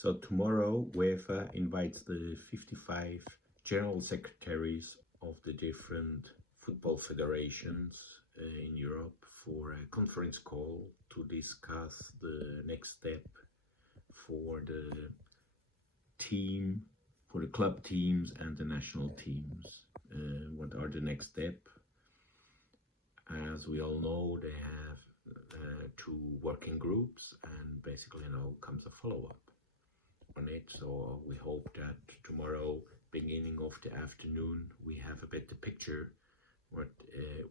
So tomorrow UEFA invites the 55 general secretaries of the different football federations in Europe for a conference call to discuss the next step for the team, for the club teams and the national teams. What are the next steps? As we all know, they have two working groups, and basically now comes a follow-up on it. So we hope that tomorrow, beginning of the afternoon, we have a better picture what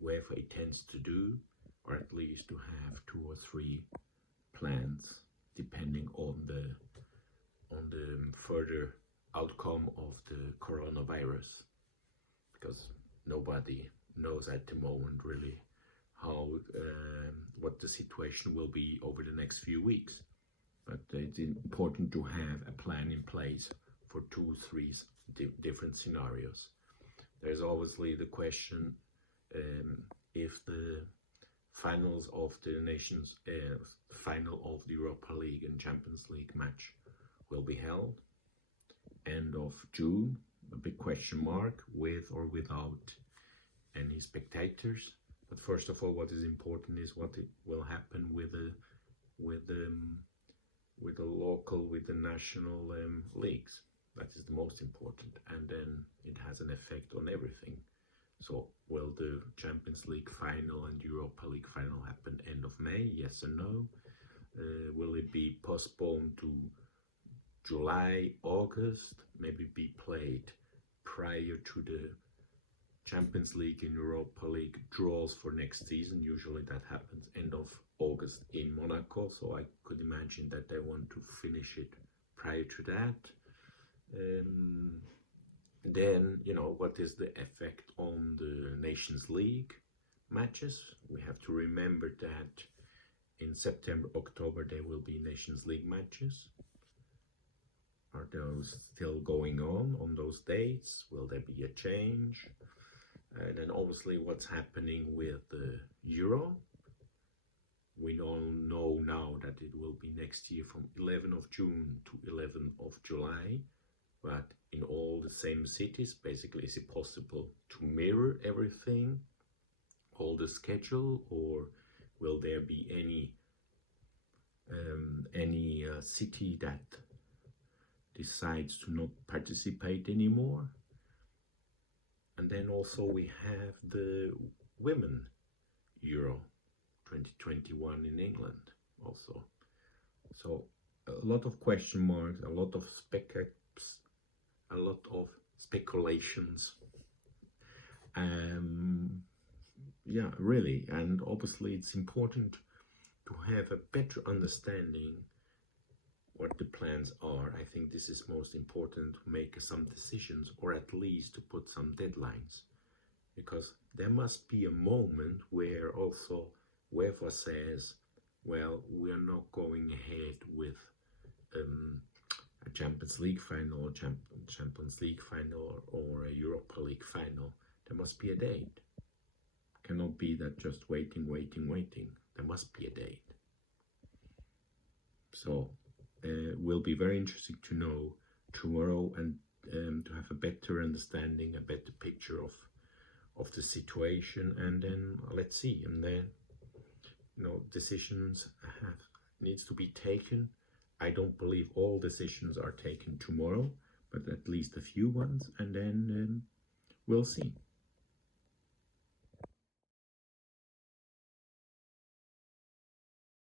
UEFA intends to do, or at least to have 2 or 3 plans depending on the further outcome of the coronavirus, because nobody knows at the moment really how what the situation will be over the next few weeks. But it's important to have a plan in place for 2, 3 different scenarios. There's obviously the question if the finals of the nations, final of the Europa League and Champions League match will be held end of June, a big question mark, with or without any spectators. But first of all, what is important is what it will happen with the local, with the national leagues. That is the most important, and then it has an effect on everything. So will the Champions League final and Europa League final happen end of May? Yes or no? Will it be postponed to July, August? Maybe be played prior to the Champions League and Europa League draws for next season. Usually that happens end of August in Monaco, so I could imagine that they want to finish it prior to that. Then, you know, what is the effect on the Nations League matches? We have to remember that in September, October, there will be Nations League matches. Are those still going on those dates? Will there be a change? And then obviously what's happening with the Euro. We don't know now that it will be next year from 11th of June to 11th of July. But in all the same cities, basically, is it possible to mirror everything, all the schedule, or will there be any city that decides to not participate anymore? And then also we have the Women Euro 2021 in England also. So a lot of question marks, a lot of speculations. Yeah, really, and obviously it's important to have a better understanding what the plans are. I think this is most important, to make some decisions, or at least to put some deadlines, because there must be a moment where also UEFA says, well, we are not going ahead with a Champions League final, or Champions League final, or a Europa League final. There must be a date. Cannot be that just waiting. There must be a date. So will be very interesting to know tomorrow, and to have a better understanding, a better picture of the situation, and then let's see. And then, you know, decisions needs to be taken. I don't believe all decisions are taken tomorrow, but at least a few ones, and then we'll see.